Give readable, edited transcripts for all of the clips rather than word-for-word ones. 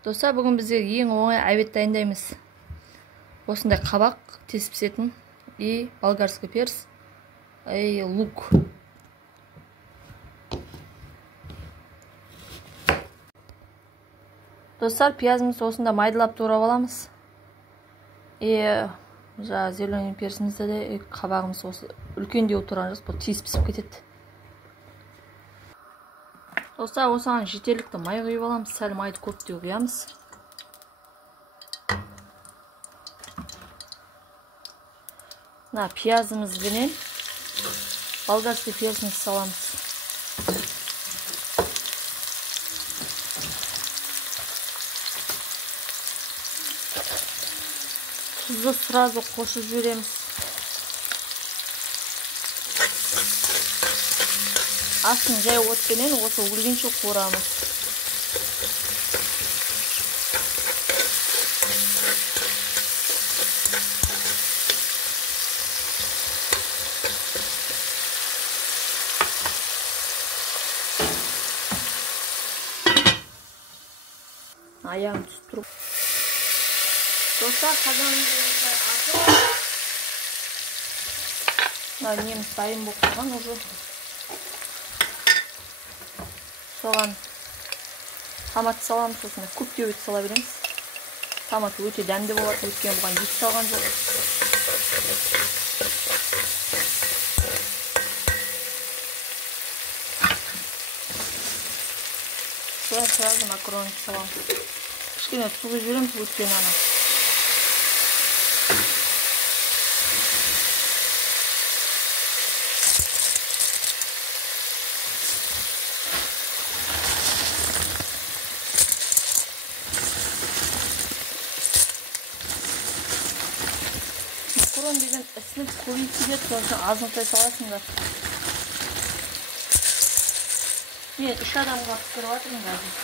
Достар, бүгін бізге ең оңай обед дайындаймыз. Осындай қабақ, тез пісетін, и болгарский перец, и лук. Достар, пиязымызды осында майдалап турап аламыз. И зеленый перцімізді де, қабағымыз осы үлкендеу тұрған жоқ, бұл тез пісіп кетеді. Достар, осыған жетерлікті май құйып аламыз, сәл майды көптеу құямыз. Пиязымыз бенен болгарский перцімізді саламыз. Тұзды сразу қосып жібереміз. Астын жай отпенен осы өлгенше қуырамыз. Аяғын түстіріп. Достар, қазанымызды атып. Неміз дайын болып қалған уже. Соған томат саламыз, осында көптеу ет сала береміз. Томат өте дәмді болады, өткен бұған ет салған жоқ. Сразу макароны саламыз. Кішкене су жібереміз, өткен ана. Макарон деген ісініп көбейіп кетеді, сосын азынтай саласыңдар. Мен 3 адамға пісіріп жатырмын қазір.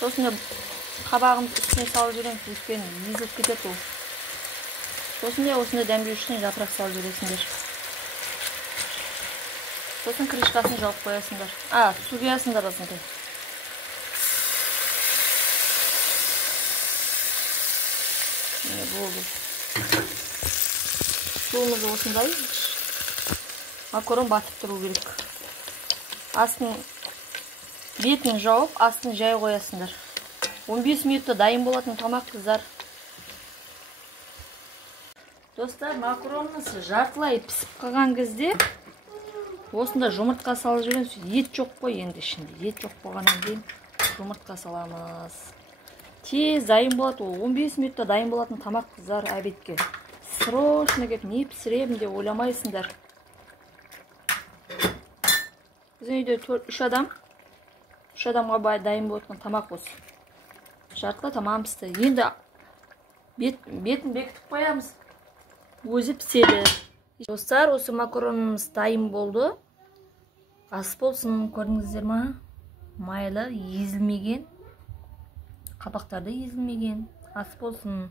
Сосын қабағымыз үстіне салып жібереміз, өйткені езіліп кетеді ол. Сосын осында дәмдеушіден жапырақ салып жібересіңдер. Сосын крышкасын жауып қоясыңдар. Су құясыңдар осындай. Болды. Суымызды осындай макарон батып тұру керек. Астын бетін жауып, астын жай қоясыңдар. 15 минутта дайын болатын тамақ, қыздар. Достар, макаронымыз жартылай пісіп қалған кезде осында жұмыртқа салып жібереміз. Ет жоқ қой енді ішінде. Ет жоқ болғаннан кейін жұмыртқа саламыз. Тез дайын болады, 15 минутта дайын болатын тамақ, қыздар, обедке. Срочно кеп не пісіремін деп ойламайсыңдар. Біздің үйде 3 адам. 3 адамға дайын болатын тамақ осы. Жартылай тамам пісті. Енді бетін бекітіп қоямыз. Өзі піседі. Достар, осы макаронымыз дайын болды. Ас болсын, көрдіңіздер ма? Майлы, езілмеген. Қабақтарды езілмеген. Ас болсын.